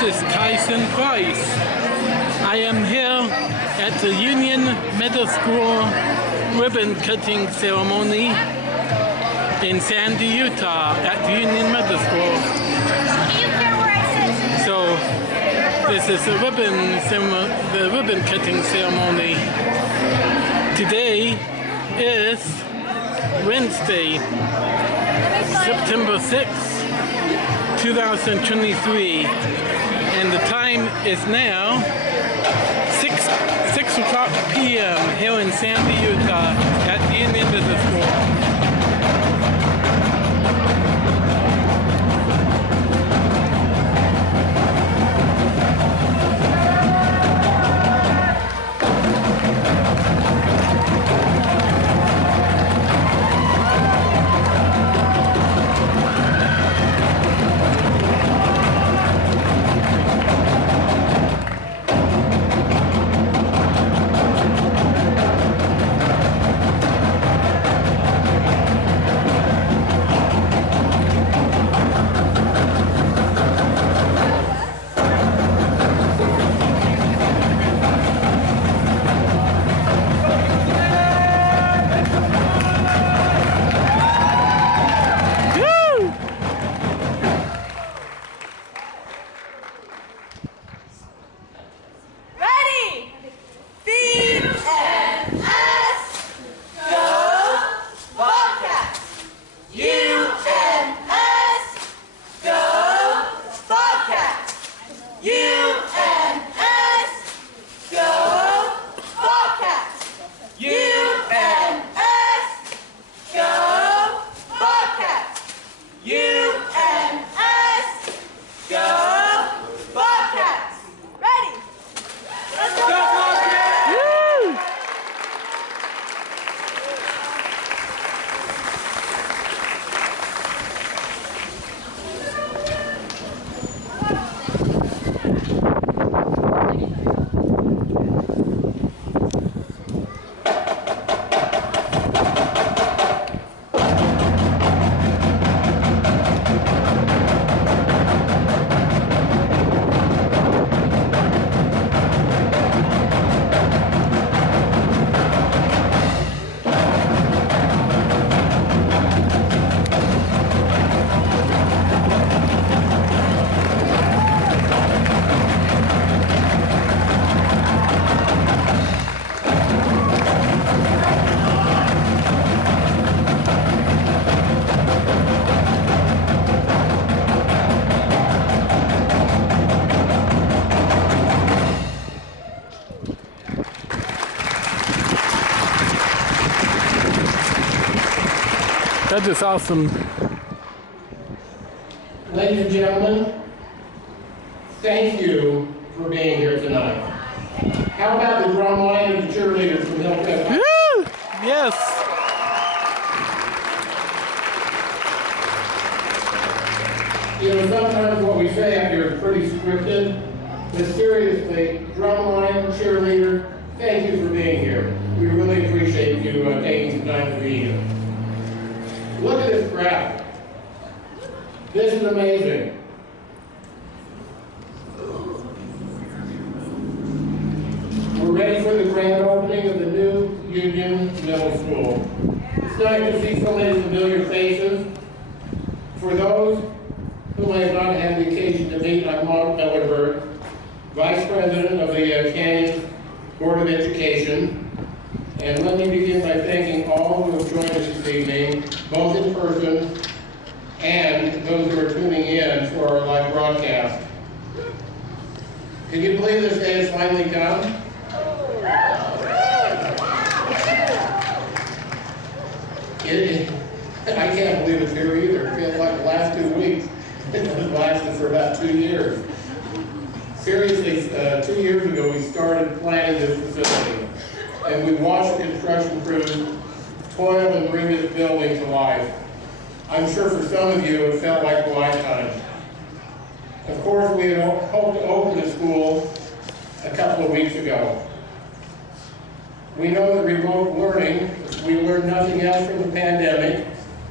This is Tyson Price. I am here at the Union Middle School ribbon cutting ceremony in Sandy, Utah at the Union Middle School. Do you care where I sit? So this is the ribbon cutting ceremony. Today is Wednesday, September 6th. 2023, and the time is now 6 o'clock p.m. here in Sandy, Utah at the Union Middle School. That is awesome. Ladies and gentlemen, thank you for being here tonight. How about the drum line and the cheerleaders from Hillcrest? Woo! Yes. You know, sometimes what we say up here is pretty scripted, but seriously, drum line, cheerleader, thank you for being here. We really appreciate you taking some time to be here. Look at this crowd. This is amazing. We're ready for the grand opening of the new Union Middle School. It's nice to see so many familiar faces. For those whom I have not had the occasion to meet, I'm Mark Millerberg, Vice President of the Canyon Board of Education. And let me begin by thanking all who have joined us this evening, both in person and those who are tuning in for our live broadcast. Can you believe this day has finally come? I can't believe it's here either. It feels like the last 2 weeks. It has lasted for about 2 years. Seriously, 2 years ago we started planning this facility. And we watched the construction crews toil and bring this building to life. I'm sure for some of you it felt like a lifetime. Of course, we had hoped to open the school a couple of weeks ago. We know that remote learning, we learned nothing else from the pandemic,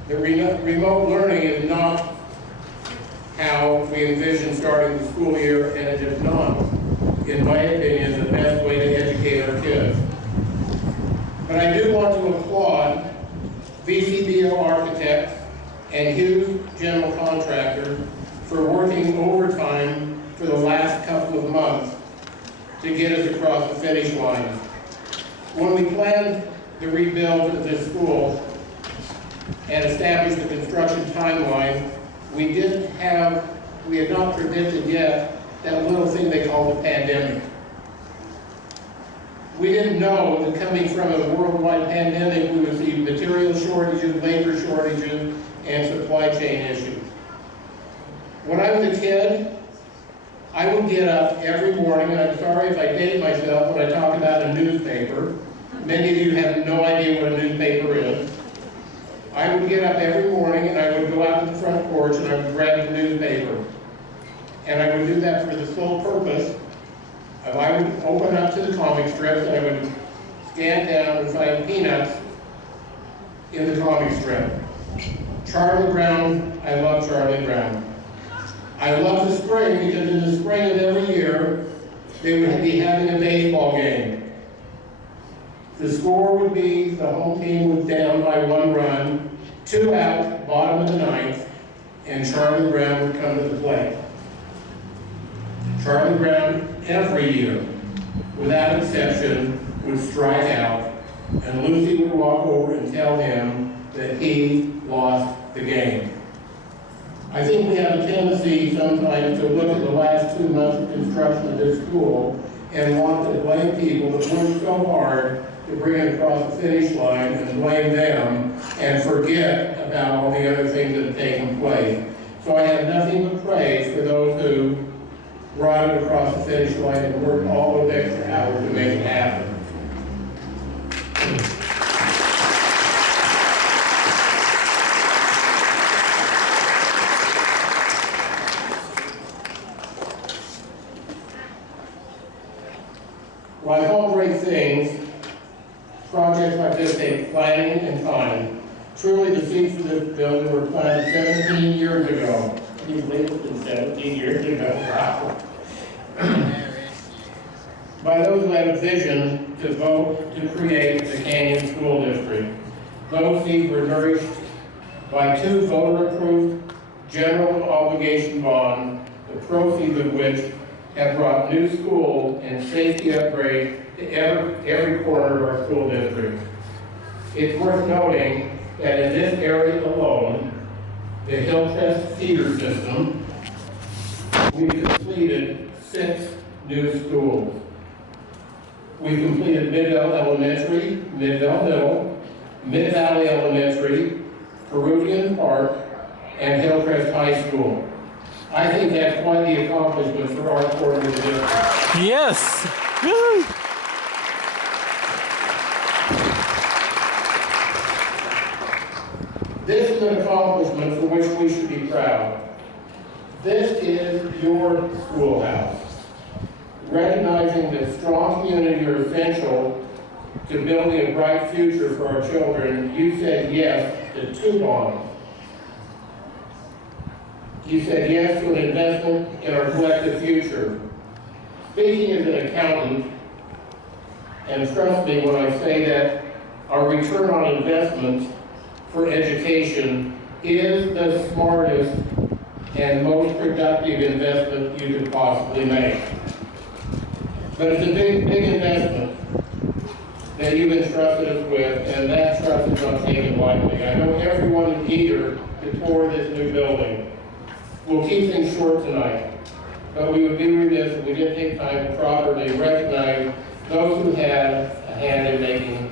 that remote learning is not how we envision starting the school year, and it is not, in my opinion, the best way to educate our kids. But I do want to applaud VCBO Architects and Hughes General Contractor for working overtime for the last couple of months to get us across the finish line. When we planned the rebuild of this school and established the construction timeline, we had not predicted yet that little thing they call the pandemic. We didn't know that coming from a worldwide pandemic, we would see material shortages, labor shortages, and supply chain issues. When I was a kid, I would get up every morning, and I'm sorry if I date myself when I talk about a newspaper. Many of you have no idea what a newspaper is. I would get up every morning and I would go out to the front porch and I would grab the newspaper. And I would do that for the sole purpose of I would open up to the comic strips and I would scan down and find peanuts in the comic strip. Charlie Brown, I love Charlie Brown. I love the spring because in the spring of every year, they would be having a baseball game. The score would be the home team was down by 1 run, 2 out, bottom of the 9th, and Charlie Brown would come to the plate. Charlie Brown, every year, without exception, would strike out, and Lucy would walk over and tell him that he lost the game. I think we have a tendency sometimes to look at the last 2 months of construction of this school and want to blame people that worked so hard to bring it across the finish line and blame them and forget about all the other things that have taken place. So I have nothing but praise for those who brought it across the finish line and worked all those extra hours to make it happen. Like all great things, projects like this take planning and time. Truly, the seeds for this building were planted 17 years ago. Can you believe it's been 17 years ago? Wow. By those who had a vision to vote to create the Canyon School District. Those seeds were nourished by 2 voter-approved general obligation bonds, the proceeds of which have brought new schools and safety upgrades to every corner of our school district. It's worth noting that in this area alone, the Hillcrest feeder system, we completed 6 new schools. We completed Midvale Elementary, Midvale Middle, Mid-Valley Elementary, Peruvian Park, and Hillcrest High School. I think that's quite the accomplishment for our quarter of the district. Yes! Woo! This is an accomplishment for which we should be proud. This is your schoolhouse. Recognizing that strong community are essential to building a bright future for our children, you said yes to 2 bonds. You said yes to an investment in our collective future. Speaking as an accountant, and trust me when I say that our return on investment for education is the smartest and most productive investment you could possibly make. But it's a big, big investment that you've entrusted us with, and that trust is not taken lightly. I know everyone is eager to tour this new building. We'll keep things short tonight, but we would be remiss if we didn't take time to properly recognize those who had a hand in making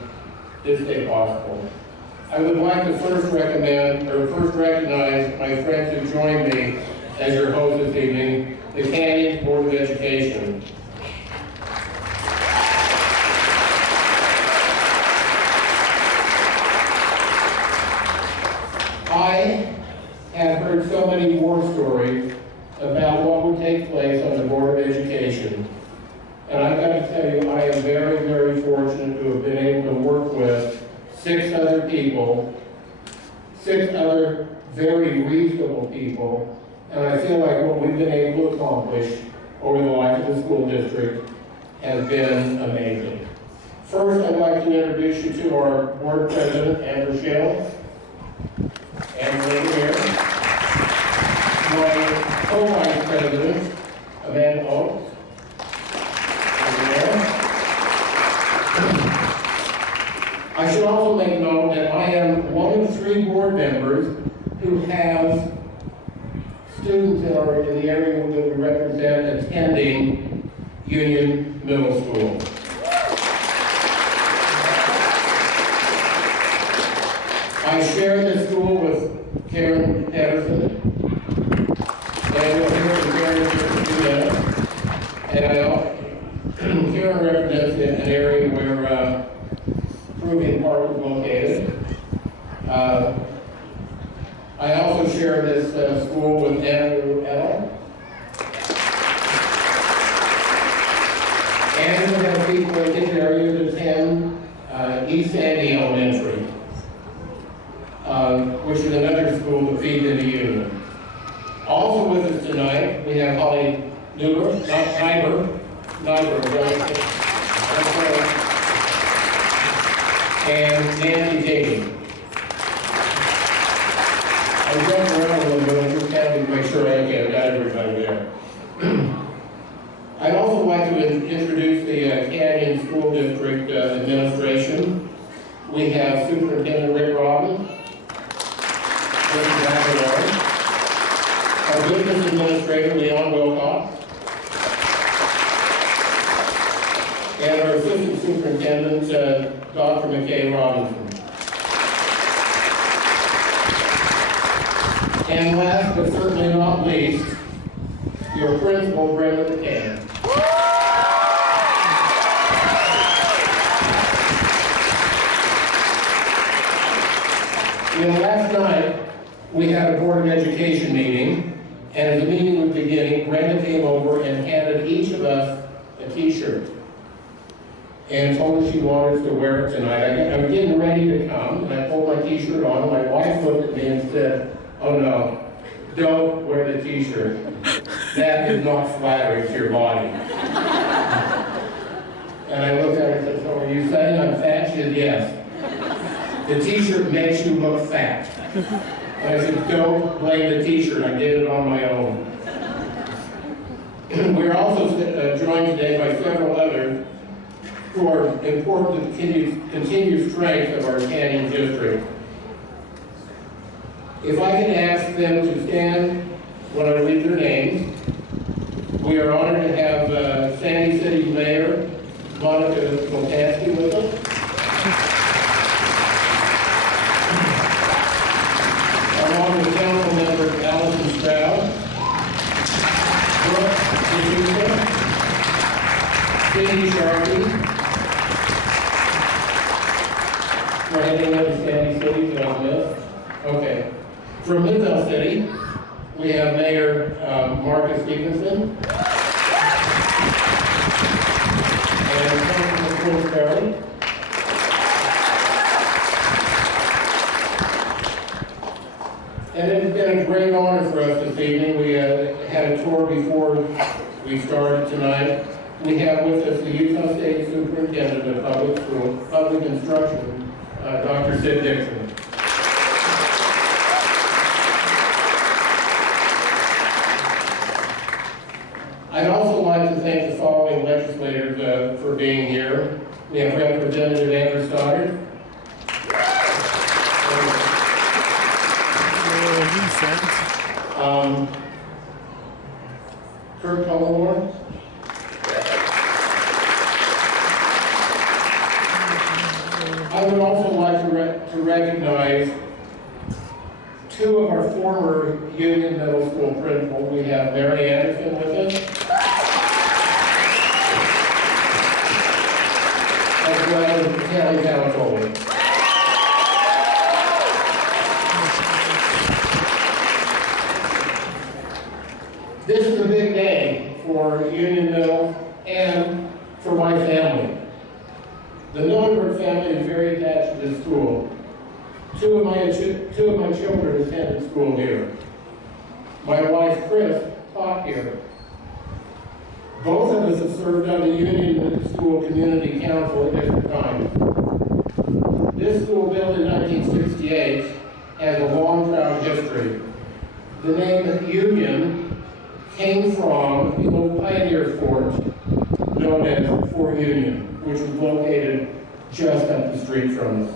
this day possible. I would like to first recognize my friends who joined me as your host this evening, the Canyon Board of Education. I have heard so many war stories about what would take place on the Board of Education. And I've got to tell you, I am very, very fortunate to have been able to work with 6 other people, 6 other very reasonable people and I feel like what we've been able to accomplish over the life of the school district has been amazing. First, I'd like to introduce you to our board president, Andrew Shell. Andrew here. My co-vice president, Amanda Oaks. I should also make note that I am one of 3 board members who have students that are in the area that we represent attending Union Middle School. I share this school with Karen Patterson, and we'll hear from Karen in just a few minutes. And Karen represents an area where Peruvian Park is located. I also share this school with Andrew L. Andrew has people in his area that attend East Sandy Elementary, which is another school that feeds into Union. Also with us tonight, we have Holly Nyber, and Nancy Daly. I jumped around a little bit, I'm just counting to make sure I got everybody there. I'd also like to introduce the Canyon School District administration. We have Superintendent Rick Robbins, Mr. Aguilar, our business administrator, Leon Wilcox, and our assistant superintendent, Dr. McKay Robinson. And last but certainly not least, your principal, Brenda McCann. Last night, we had a Board of Education meeting, and as the meeting was beginning, Brenda came over and handed each of us a t-shirt and told us she wanted us to wear it tonight. I was getting ready to come, and I pulled my t-shirt on, and my wife looked at me and said, "Oh no, don't wear the t-shirt. That is not flattering to your body." And I looked at her and said, "So are you saying I'm fat?" She said, "Yes. The t-shirt makes you look fat." And I said, "Don't blame the t-shirt. I did it on my own." We're also joined today by several others who are important to the continued strength of our Canyon district. If I can ask them to stand when I read their names. We are honored to have Sandy City's Mayor, Monica Voltansky, with us. Along with council members Allison Stroud, Brooke D'Souza, Cindy Sharkey. For anything other Sandy City that I'll miss? Okay. From Midvale City, we have Mayor Marcus Stevenson. And Councilman Chris Perry. And it's been a great honor for us this evening. We had a tour before we started tonight. We have with us the Utah State Superintendent of Public Instruction, Dr. Sid Dixon. I'd also like to thank the following legislators for being here. We have Representative Andrew Stoddard. Kurt Cullimore. I would also like to recognize two of our former Union Middle School principals. We have Mary Anderson with us, as well as Kelly Valatoli. This is a big day for Union Middle and for my family. The Millenberg family is very attached to this school. Two of my children attended school here. My wife, Chris, taught here. Both of us have served on the Union School Community Council at different times. This school, built in 1968, has a long, proud history. The name Union came from the old pioneer fort known as Fort Union, which was located just up the street from us.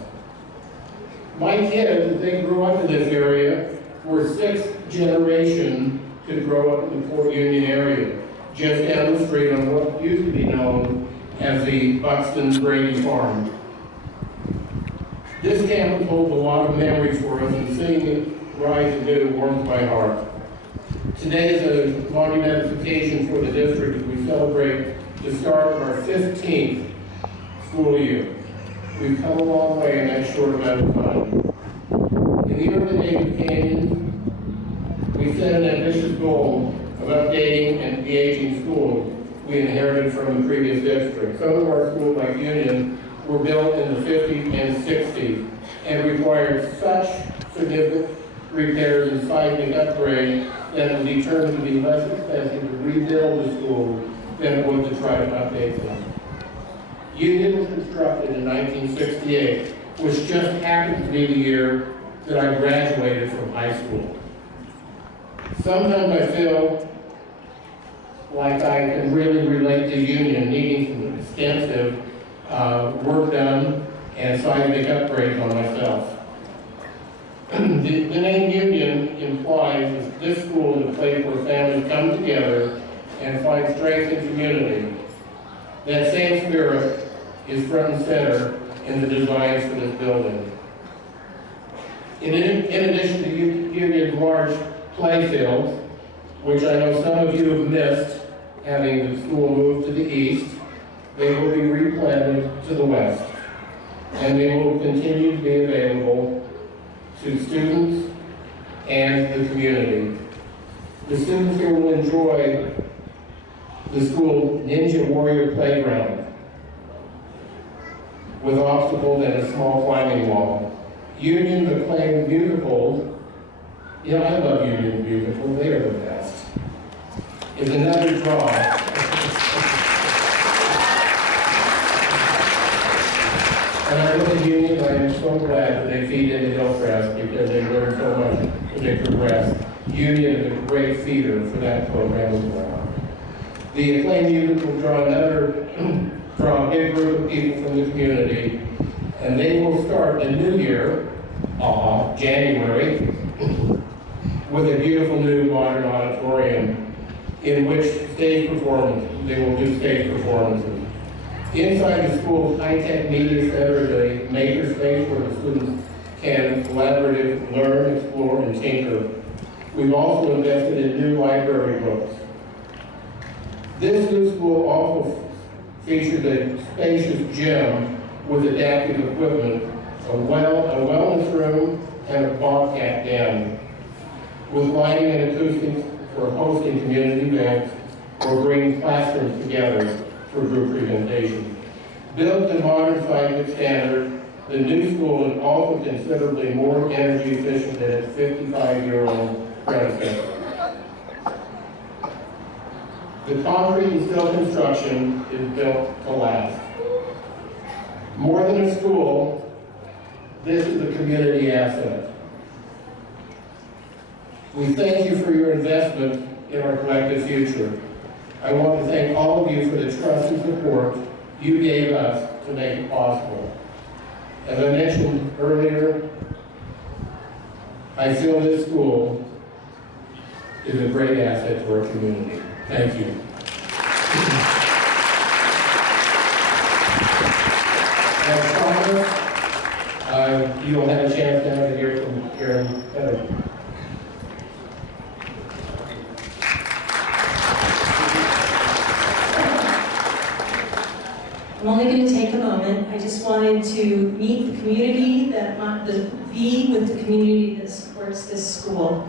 My kids, as they grew up in this area, were sixth generation to grow up in the Fort Union area, just down the street on what used to be known as the Buxton Brady Farm. This campus holds a lot of memories for us, and seeing it rise anew warms my heart. Today is a monumental occasion for the district as we celebrate the start of our 15th school year. We've come a long way in that short amount of time. In the early days of Canyon, we set an ambitious goal of updating and de-aging schools we inherited from the previous district. Some of our schools, like Union, were built in the 50s and 60s and required such significant repairs and seismic upgrades that it was determined to be less expensive to rebuild the schools than it was to try to update them. Union was constructed in 1968, which just happened to be the year that I graduated from high school. Sometimes I feel like I can really relate to Union needing some extensive work done and seismic upgrades on myself. The name Union implies that this school is a place where families come together and find strength and community. That same spirit is front and center in the designs for this building. In addition to Union's large play fields, which I know some of you have missed, having the school moved to the east, they will be replanted to the west, and they will continue to be available to students and the community. The students here will enjoy the school Ninja Warrior Playground with obstacles and a small climbing wall. Union's acclaimed musicals, I love Union's musicals, they are the best, is another draw. And I look at Union, I am so glad that they feed into Hillcrest because they learn so much as they progress. Union is a great feeder for that program as well. The acclaimed music will draw a big group of people from the community, and they will start the new year, January, with a beautiful new modern auditorium in which they will do stage performances. Inside the school's high-tech media center is a maker space where the students can collaboratively learn, explore, and tinker. We've also invested in new library books. This new school also features a spacious gym with adaptive equipment, a wellness room, and a bobcat den, with lighting and acoustics for hosting community events or bringing classrooms together for group presentation. Built to modern seismic standards, the new school is also considerably more energy efficient than its 55-year-old predecessor. The concrete and steel construction is built to last. More than a school, this is a community asset. We thank you for your investment in our collective future. I want to thank all of you for the trust and support you gave us to make it possible. As I mentioned earlier, I feel this school is a great asset to our community. Thank you. As promised, you will have a chance now to hear from Karen Heather. I'm only going to take a moment. I just wanted to meet the community, be with the community that supports this school.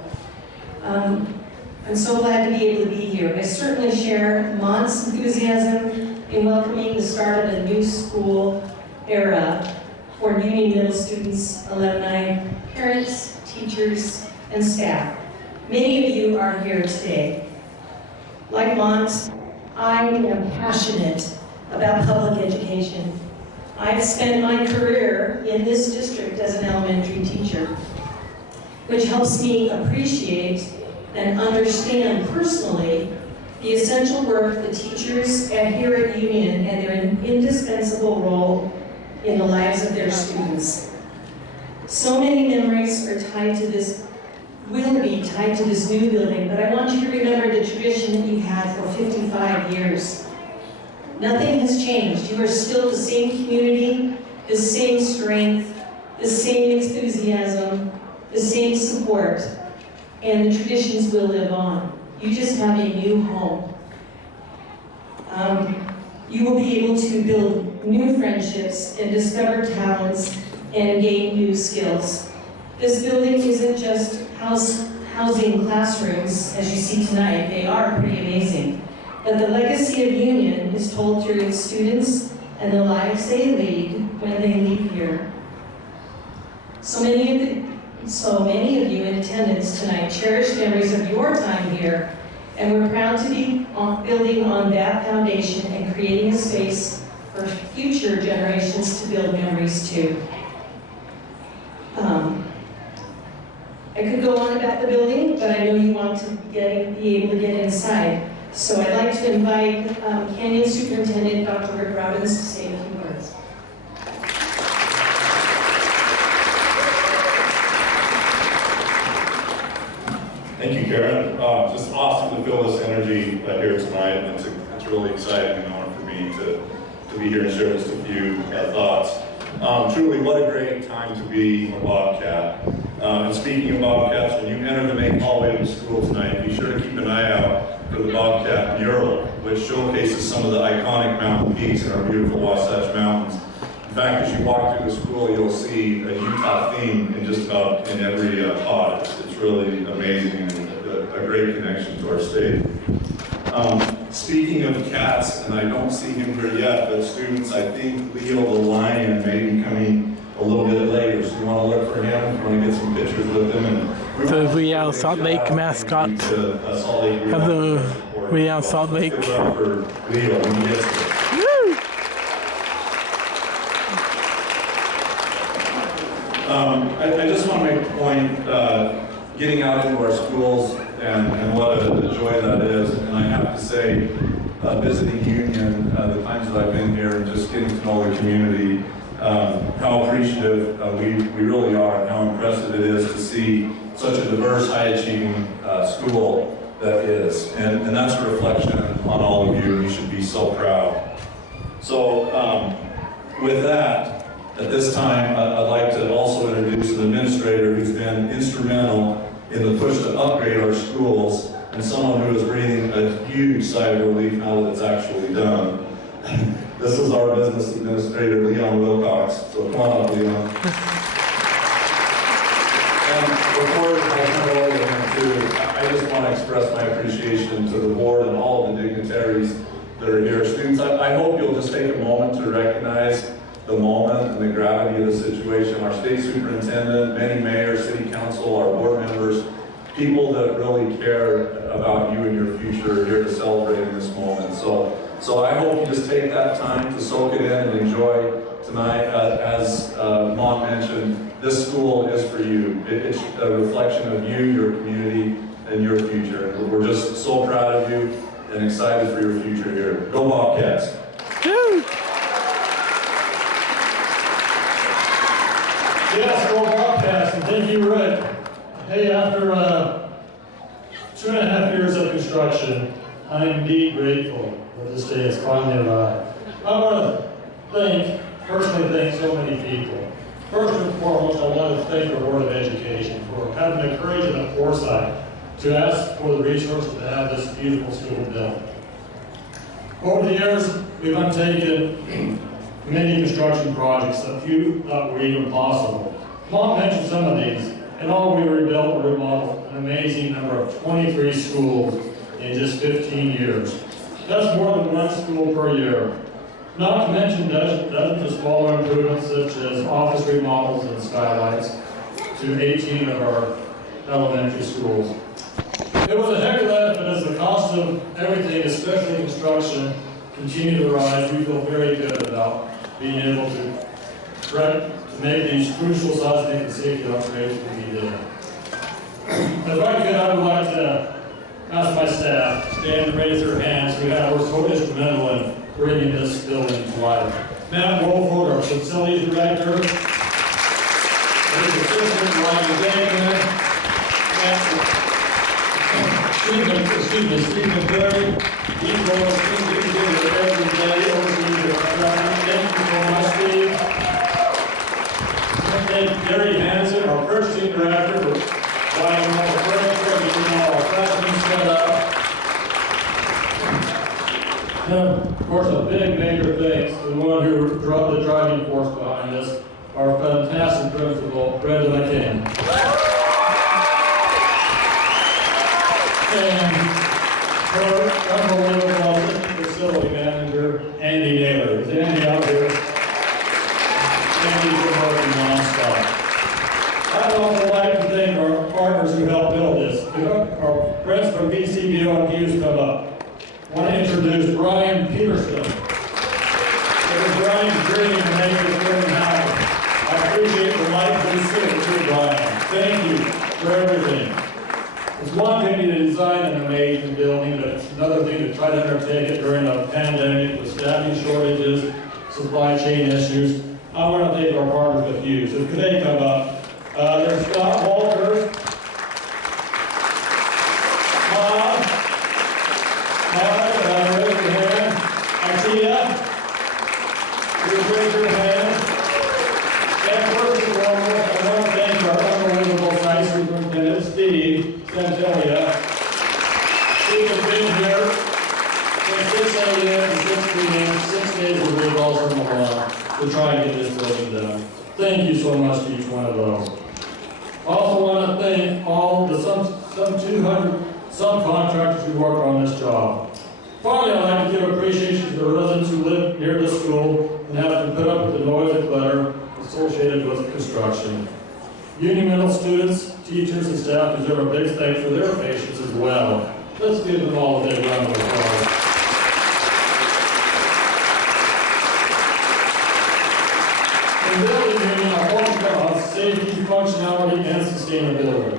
I'm so glad to be able to be here. I certainly share Mont's enthusiasm in welcoming the start of a new school era for Union Middle students, alumni, parents, teachers, and staff. Many of you are here today. Like Mont, I am passionate about public education. I've spent my career in this district as an elementary teacher, which helps me appreciate and understand personally the essential work the teachers here at Union and their indispensable role in the lives of their students. So many memories are tied to this, will be tied to this new building, but I want you to remember the tradition that you've had for 55 years. Nothing has changed. You are still the same community, the same strength, the same enthusiasm, the same support, and the traditions will live on. You just have a new home. You will be able to build new friendships and discover talents and gain new skills. This building isn't just housing classrooms, as you see tonight. They are pretty amazing. But the legacy of Union is told through its students and the lives they lead when they leave here. So many of you in attendance tonight cherish memories of your time here, and we're proud to be building on that foundation and creating a space for future generations to build memories too. I could go on about the building, but I know you want to be able to get inside. So I'd like to invite Canyon Superintendent Dr. Rick Robbins to say a few words. Thank you, Karen. Just awesome to feel this energy here tonight, and it's really exciting and honor for me to be here and share just a few thoughts. Truly, what a great time to be a Bobcat. And speaking of Bobcats, when you enter the main hallway of the school tonight, be sure to keep an eye out for the Bobcat mural, which showcases some of the iconic mountain peaks in our beautiful Wasatch Mountains. In fact, as you walk through the school, you'll see a Utah theme in just about in every pod. It's really amazing and a great connection to our state. Speaking of cats, and I don't see him here yet, but students, I think Leo the lion may be coming a little bit later, so you want to look for him, you want to get some pictures with him. And The Real Salt Lake mascot of the Real Salt Lake. For Leo when he gets there. I just want to make a point, getting out into our schools and what a joy that is. And I have to say, visiting Union, the times that I've been here and just getting to know the community, how appreciative we really are and how impressive it is to see such a diverse, high-achieving school that is. And that's a reflection on all of you. You should be so proud. So with that, at this time, I'd like to also introduce an administrator who's been instrumental in the push to upgrade our schools, and someone who is breathing a huge sigh of relief now that it's actually done. This is our business administrator, Leon Wilcox. So come on up, Leon. And before I turn it over to him too, I just want to express my appreciation to the board and all of the dignitaries that are here. Students, I hope you'll just take a moment to recognize the moment and the gravity of the situation. Our state superintendent, many mayors, city council, our board members, people that really care about you and your future are here to celebrate in this moment. So I hope you just take that time to soak it in and enjoy tonight. As Mom mentioned, this school is for you. It's a reflection of you, your community, and your future. And we're just so proud of you and excited for your future here. Go Bobcats! Woo! Yes, go Bobcats, and thank you, Rick. Hey, after 2.5 years of construction, I am indeed grateful that this day has finally arrived. I want to personally thank so many people. First and foremost, I want to thank our Board of Education for having the courage and the foresight to ask for the resources to have this beautiful school built. Over the years, we've undertaken many construction projects that few thought were even possible. Mom mentioned some of these. In all, we rebuilt or remodeled an amazing number of 23 schools in just 15 years. That's more than one school per year. Not to mention dozens of smaller improvements such as office remodels and skylights to 18 of our elementary schools. It was a heavy lift, but as the cost of everything, especially construction, continue to rise, we feel very good about being able to make these crucial seismic and safety upgrades we need. If I could, I would like to ask my staff to stand and raise their hands. We have worked so instrumental in bringing this building to life. Matt Wolford, our facilities director, his assistant, Ryan Dagan, Stephen Perry, he's going to do it every day, overseeing the traffic. Thank you so much, Steve. Thank Gary Hansen, our purchasing director, for buying all the furniture, getting all our classrooms set up. And of course, a big major thanks to the one who brought the driving force behind this, our fantastic principal, Brenda McCain. And our unbelievable assistant facility manager, Andy Naylor. Is Andy out here? Andy's been working nonstop. I'd also like to thank our partners who helped build this. Our friends from BCBO and Hughes come up. I want to introduce Brian Peterson. It was Brian's dream to make this building happen. I appreciate the life we see too, Brian. Thank you for everything. It's one thing to design an amazing building, but it's another thing to try to undertake it during a pandemic with staffing shortages, supply chain issues. I want to thank our partners with you. So could they come up? There's Scott Walker. Raise your hand. Ikea. Please raise your hand. And first and foremost, I want to thank our unbelievable site superintendent, Steve Santelia. Steve has been here from 6 a.m. to 6 p.m., 6 days a week, all summer long, to try and get this building done. Thank you so much to each one of those. I also want to thank all the some 200 subcontractors who work on this job. Finally, I'd like to give appreciation to the residents who live near the school and have to put up with the noise and clutter associated with construction. Union Middle students, teachers, and staff deserve a big thanks for their patience as well. Let's give them all a big round of applause. In building Union, I focus on safety, functionality, and sustainability.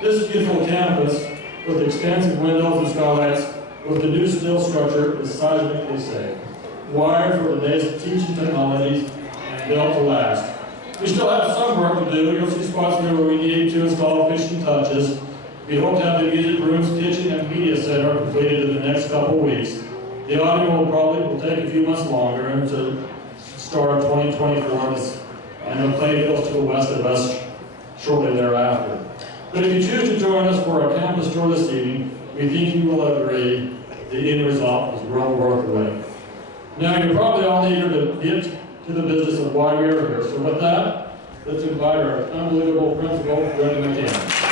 This beautiful campus, with expansive windows and skylights, with the new steel structure, is seismically safe, wired for today's teaching technologies, and built to last. We still have some work to do. You'll see spots there where we need to install finishing touches. We hope to have the music rooms, kitchen, and media center completed in the next couple of weeks. The audio will take a few months longer and to start 2024, and the playfields to the west of us shortly thereafter. But if you choose to join us for our campus tour this evening, we think you will agree the end result is well worth the wait. Now, you're probably all eager to get to the business of why we are here. So with that, let's invite our unbelievable principal, Brenda McCain.